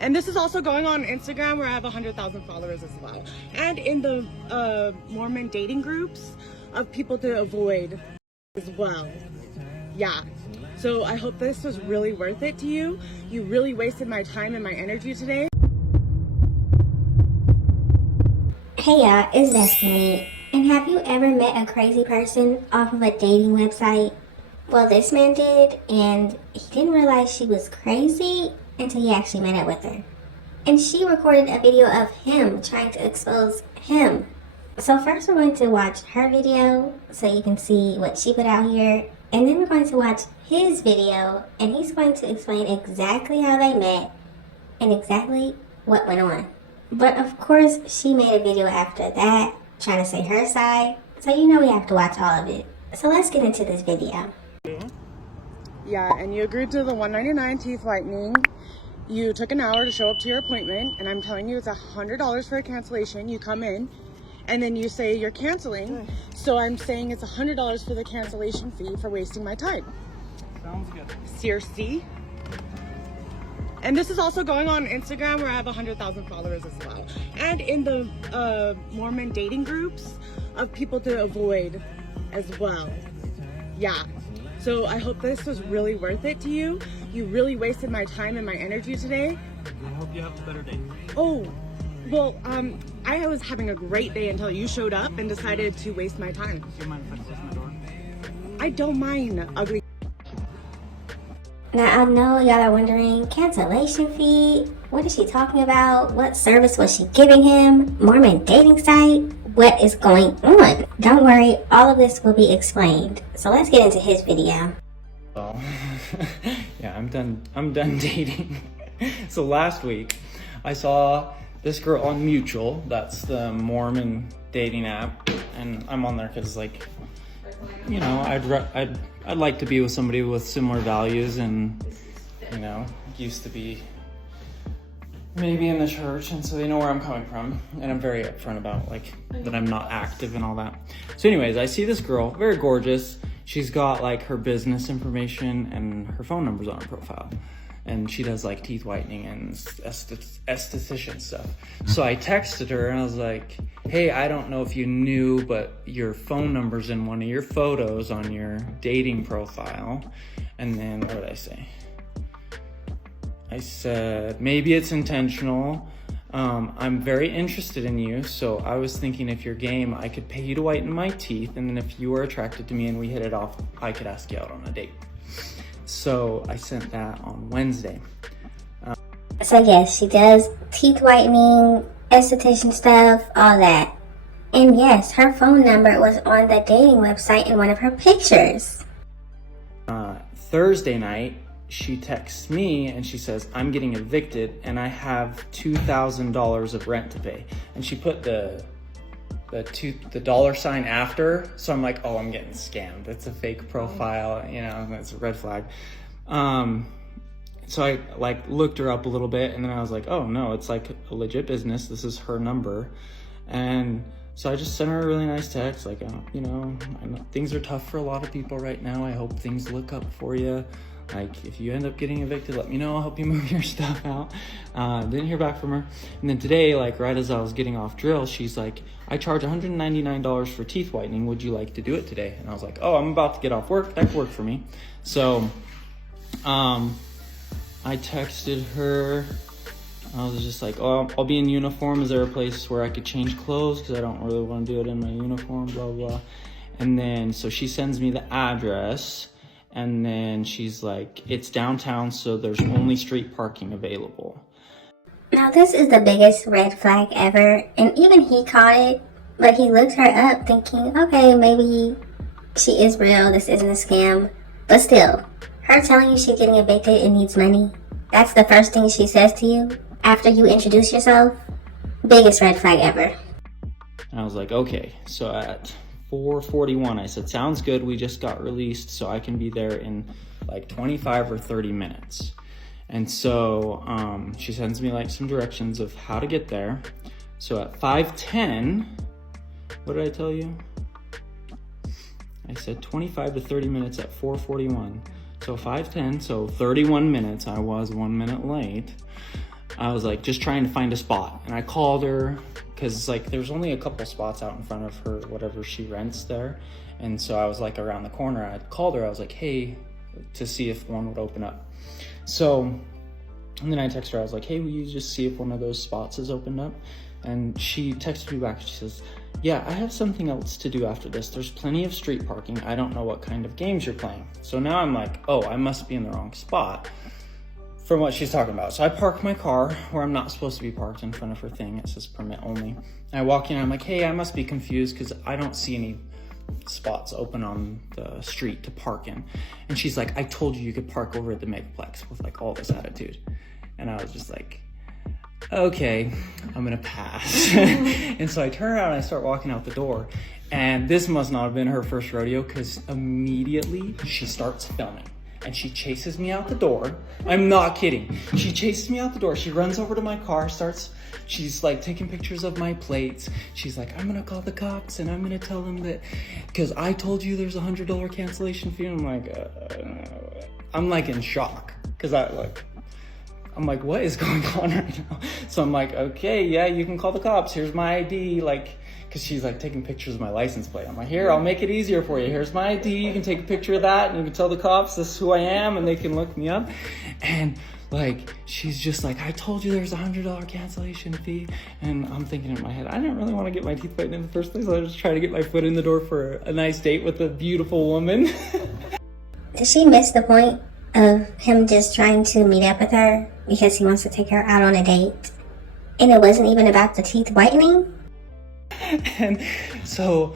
And this is also going on Instagram where I have 100,000 followers as well. And in the Mormon dating groups of people to avoid as well. Yeah. So I hope this was really worth it to you. You really wasted my time and my energy today. Hey y'all, it's Destiny. And have you ever met a crazy person off of a dating website? Well, this man did, and he didn't realize she was crazy until he actually met up with her. And she recorded a video of him trying to expose him. So first we're going to watch her video so you can see what she put out here. And then we're going to watch his video, and he's going to explain exactly how they met and exactly what went on. But of course, she made a video after that, trying to say her side. So you know we have to watch all of it. So let's get into this video. Yeah, and you agreed to the $199 teeth whitening. You took an hour to show up to your appointment, and I'm telling you it's $100 for a cancellation. You come in, and then you say you're canceling. So I'm saying it's $100 for the cancellation fee for wasting my time. Sounds good. Seriously? And this is also going on Instagram where I have 100,000 followers as well. And in the Mormon dating groups of people to avoid as well. Yeah. So I hope this was really worth it to you. You really wasted my time and my energy today. I hope you have a better day. Oh, well, I was having a great day until you showed up and decided to waste my time. Do you mind if I close my door? I don't mind, ugly. Now I know y'all are wondering, cancellation fee? What is she talking about? What service was she giving him? Mormon dating site? What is going on? Don't worry, all of this will be explained. So let's get into his video. Oh, yeah, I'm done dating. So last week, I saw this girl on Mutual. That's the Mormon dating app, and I'm on there because, like, you know, I'd like to be with somebody with similar values, and you know, used to be maybe in the church, and so they know where I'm coming from, and I'm very upfront about like that I'm not active and all that. So anyways, I see this girl, very gorgeous. She's got like her business information and her phone numbers on her profile, and she does like teeth whitening and esthetician stuff. So I texted her and I was like, hey, I don't know if you knew, but your phone number's in one of your photos on your dating profile. And then what did I say? I said, maybe it's intentional. I'm very interested in you, so I was thinking if you're game, I could pay you to whiten my teeth, and then if you were attracted to me and we hit it off, I could ask you out on a date. So I sent that on Wednesday. So yes, she does teeth whitening, esthetician stuff, all that. And yes, her phone number was on the dating website in one of her pictures. Thursday night, she texts me and she says, I'm getting evicted and I have $2,000 of rent to pay. And she put the dollar sign after, so I'm like, oh, I'm getting scammed. It's a fake profile, you know, that's a red flag. So I like looked her up a little bit, and then I was like, oh no, it's like a legit business. This is her number. And so I just sent her a really nice text, like, you know, I know things are tough for a lot of people right now. I hope things look up for you. Like, if you end up getting evicted, let me know. I'll help you move your stuff out. Didn't hear back from her. And then today, like, right as I was getting off drill, she's like, I charge $199 for teeth whitening. Would you like to do it today? And I was like, oh, I'm about to get off work. That could work for me. So, I texted her. I was just like, oh, I'll be in uniform. Is there a place where I could change clothes? Because I don't really want to do it in my uniform, blah, blah. And then, so she sends me the address. And then she's like, it's downtown, so there's only street parking available. Now this is the biggest red flag ever, and even he caught it, but he looked her up thinking, okay, maybe she is real, this isn't a scam. But still, her telling you she's getting evicted and needs money, that's the first thing she says to you after you introduce yourself? Biggest red flag ever. I was like, okay, so at 4:41, I said, sounds good, we just got released, so I can be there in like 25 or 30 minutes. And so she sends me like some directions of how to get there. So at 5:10, what did I tell you? I said 25 to 30 minutes at 4:41. So 5:10, so 31 minutes, I was 1 minute late. I was like just trying to find a spot, and I called her because like there's only a couple spots out in front of her, whatever she rents there. And so I was like around the corner. I called her. I was like, hey, to see if one would open up. So, and then I texted her. I was like, hey, will you just see if one of those spots has opened up? And she texted me back. She says, yeah, I have something else to do after this. There's plenty of street parking. I don't know what kind of games you're playing. So now I'm like, oh, I must be in the wrong spot from what she's talking about. So I park my car where I'm not supposed to be parked in front of her thing. It says permit only. And I walk in and I'm like, hey, I must be confused because I don't see any spots open on the street to park in. And she's like, I told you could park over at the Megaplex, with like all this attitude. And I was just like, okay, I'm gonna pass. And so I turn around and I start walking out the door. And this must not have been her first rodeo, because immediately she starts filming. And she chases me out the door. I'm not kidding. She chases me out the door. She runs over to my car, she's like taking pictures of my plates. She's like, I'm gonna call the cops and I'm gonna tell them that, because I told you there's $100 cancellation fee. And I'm like in shock, because I'm like, what is going on right now? So I'm like, okay, yeah, you can call the cops. Here's my ID, because she's like taking pictures of my license plate. I'm like, here, I'll make it easier for you. Here's my ID. You can take a picture of that and you can tell the cops this is who I am and they can look me up. And like, she's just like, I told you there's $100 cancellation fee. And I'm thinking in my head, I didn't really want to get my teeth whitened in the first place. I was just trying to get my foot in the door for a nice date with a beautiful woman. Did she miss the point of him just trying to meet up with her because he wants to take her out on a date? And it wasn't even about the teeth whitening? And so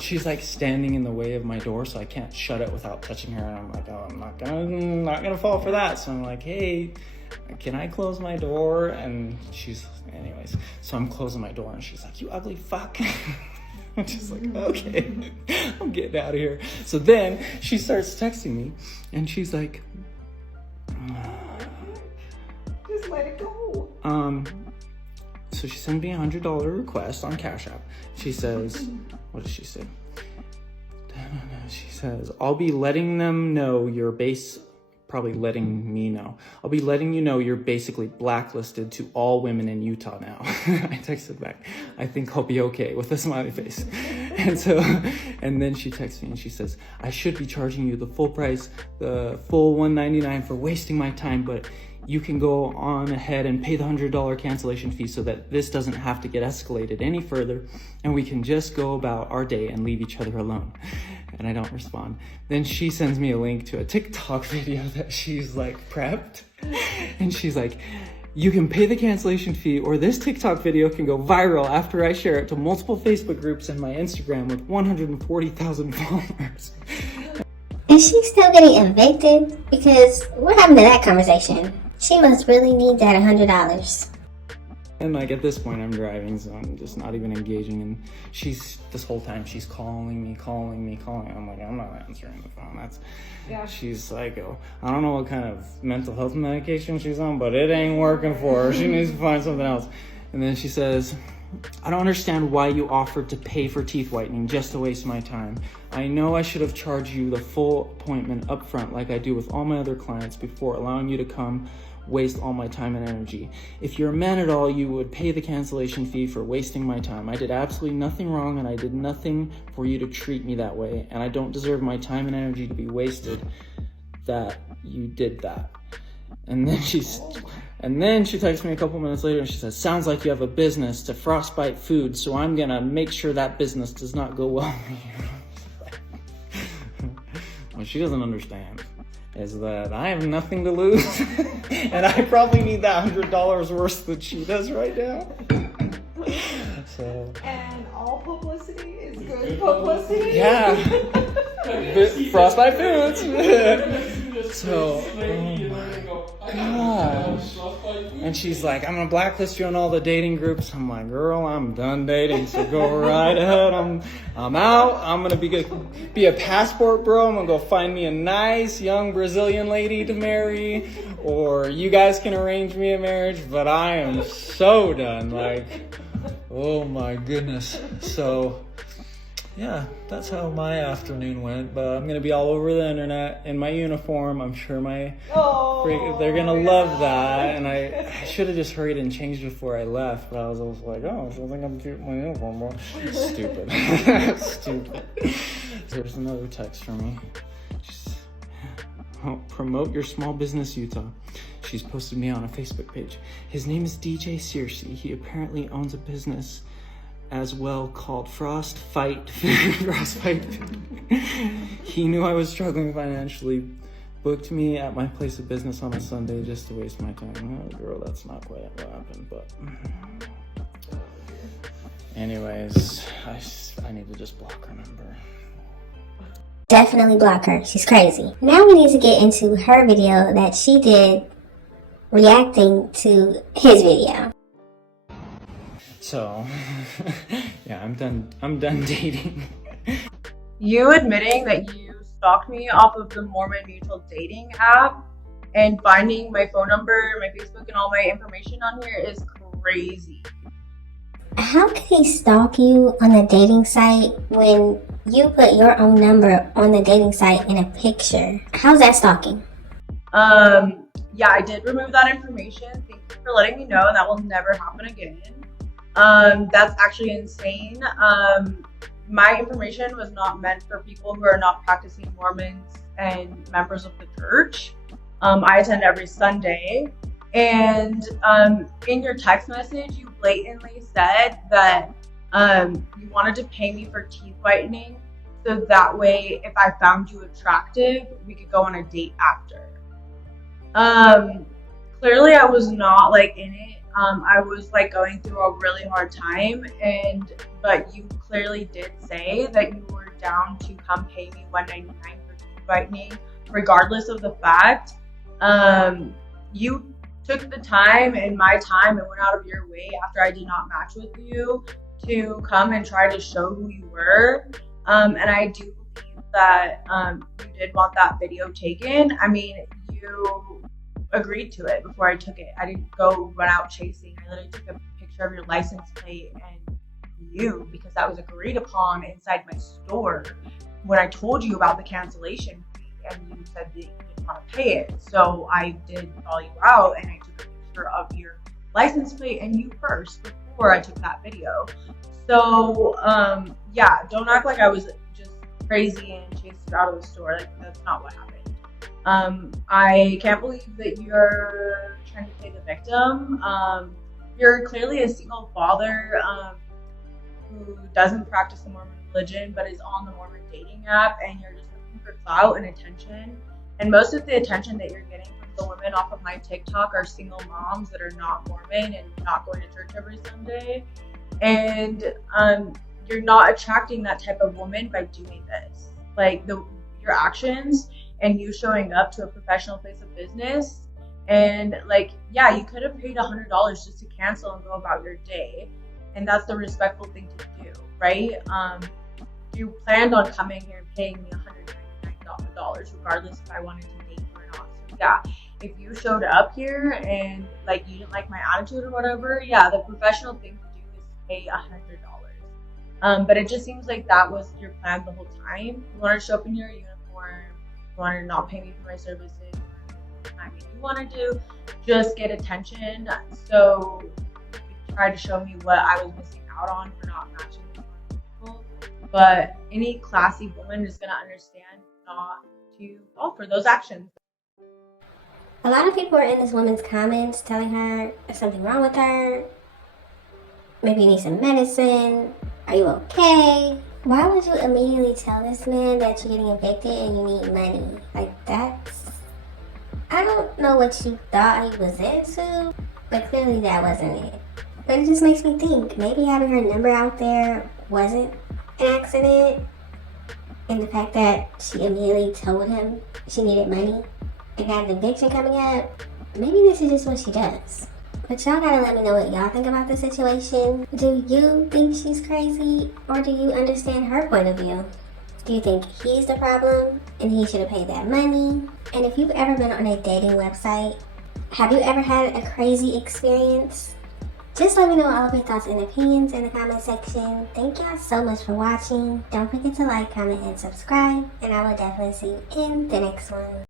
she's like standing in the way of my door, so I can't shut it without touching her. And I'm like, oh, I'm not gonna fall for that. So I'm like, hey, can I close my door? And anyways, so I'm closing my door and she's like, you ugly fuck. I'm just like, okay, I'm getting out of here. So then she starts texting me and she's like, Just let it go. So she sent me a $100 request on Cashapp. She says, what does she say? She says, I'll be letting them know probably letting me know. I'll be letting you know you're basically blacklisted to all women in Utah now. I texted back, I think I'll be okay, with a smiley face. And then she texts me and she says, I should be charging you the full price, the full $199 for wasting my time, but you can go on ahead and pay the $100 cancellation fee so that this doesn't have to get escalated any further and we can just go about our day and leave each other alone. And I don't respond. Then she sends me a link to a TikTok video that she's like prepped. And she's like, you can pay the cancellation fee or this TikTok video can go viral after I share it to multiple Facebook groups and my Instagram with 140,000 followers. Is she still getting evicted? Because what happened to that conversation? She must really need that $100. And like at this point I'm driving, so I'm just not even engaging. And this whole time she's calling me. I'm like, I'm not answering the phone. She's psycho. I don't know what kind of mental health medication she's on, but it ain't working for her. She needs to find something else. And then she says, I don't understand why you offered to pay for teeth whitening just to waste my time. I know I should have charged you the full appointment up front like I do with all my other clients before allowing you to come waste all my time and energy. If you're a man at all, you would pay the cancellation fee for wasting my time. I did absolutely nothing wrong and I did nothing for you to treat me that way, and I don't deserve my time and energy to be wasted that you did that. And then she texts me a couple minutes later and she says, sounds like you have a business to frostbite food, so I'm gonna make sure that business does not go well. What she doesn't understand is that I have nothing to lose and I probably need that $100 worse than she does right now. So. And all publicity is good publicity. Yeah. Frostbite foods. So, oh my gosh. And she's like, I'm gonna blacklist you on all the dating groups. I'm like, girl, I'm done dating, so go right ahead. I'm out. I'm gonna be a passport bro. I'm gonna go find me a nice young Brazilian lady to marry, or you guys can arrange me a marriage. But I am so done. Like, oh my goodness. So yeah, that's how my afternoon went. But I'm gonna be all over the internet in my uniform. I'm sure they're gonna love that. And I should have just hurried and changed before I left. But I was like, oh, I think I'm keeping my uniform on. Stupid. Stupid. There's another text from me. Promote your small business, Utah. She's posted me on a Facebook page. His name is DJ Searcy. He apparently owns a business as well called Frostfight. He knew I was struggling financially, booked me at my place of business on a Sunday just to waste my time. Oh, girl, that's not quite what happened, but anyways, I need to just block her number. Definitely block her. She's crazy. Now we need to get into her video that she did reacting to his video. So, yeah, I'm done dating. You admitting that you stalked me off of the Mormon mutual dating app and finding my phone number, my Facebook, and all my information on here is crazy. How can he stalk you on a dating site when you put your own number on the dating site in a picture? How's that stalking? Yeah, I did remove that information. Thank you for letting me know, and that will never happen again. That's actually insane. My information was not meant for people who are not practicing Mormons and members of the church. I attend every Sunday. And in your text message, you blatantly said that you wanted to pay me for teeth whitening, so that way, if I found you attractive, we could go on a date after. Clearly, I was not like in it. I was like going through a really hard time, but you clearly did say that you were down to come pay me $199 for teeth whitening, regardless of the fact. You took the time and my time and went out of your way after I did not match with you to come and try to show who you were. And I do believe that you did want that video taken. I mean, you agreed to it before I took it. I didn't go run out chasing. I literally took a picture of your license plate and you, because that was agreed upon inside my store when I told you about the cancellation fee, and you said that you didn't want to pay it. So I did call you out and I took a picture of your license plate and you first before I took that video. So yeah, don't act like I was just crazy and chased you out of the store. Like, that's not what happened. I can't believe that you're trying to play the victim. You're clearly a single father who doesn't practice the Mormon religion but is on the Mormon dating app, and you're just looking for clout and attention. And most of the attention that you're getting from the women off of my TikTok are single moms that are not Mormon and not going to church every Sunday. And you're not attracting that type of woman by doing this. Like, your actions and you showing up to a professional place of business, and like, yeah, you could have paid $100 just to cancel and go about your day, and that's the respectful thing to do, right? You planned on coming here and paying me $199 regardless if I wanted to date you or not. So yeah, if you showed up here and like you didn't like my attitude or whatever, yeah, the professional thing to do is to pay $100. But it just seems like that was your plan the whole time. You wanted to show up in your uniform. You wanted to not pay me for my services. I mean, you wanted to just get attention, so you could try to show me what I was missing out on for not matching with people. But any classy woman is gonna understand not to fall for those actions. A lot of people are in this woman's comments telling her there's something wrong with her. Maybe you need some medicine. Are you okay? Why would you immediately tell this man that you're getting evicted and you need money? Like, that's... I don't know what you thought he was into, but clearly that wasn't it. But it just makes me think, maybe having her number out there wasn't an accident. And the fact that she immediately told him she needed money and had an eviction coming up, maybe this is just what she does. But y'all gotta let me know what y'all think about the situation. Do you think she's crazy, or do you understand her point of view? Do you think he's the problem and he should have paid that money? And if you've ever been on a dating website, have you ever had a crazy experience? Just let me know all of your thoughts and opinions in the comment section. Thank y'all so much for watching. Don't forget to like, comment, and subscribe. And I will definitely see you in the next one.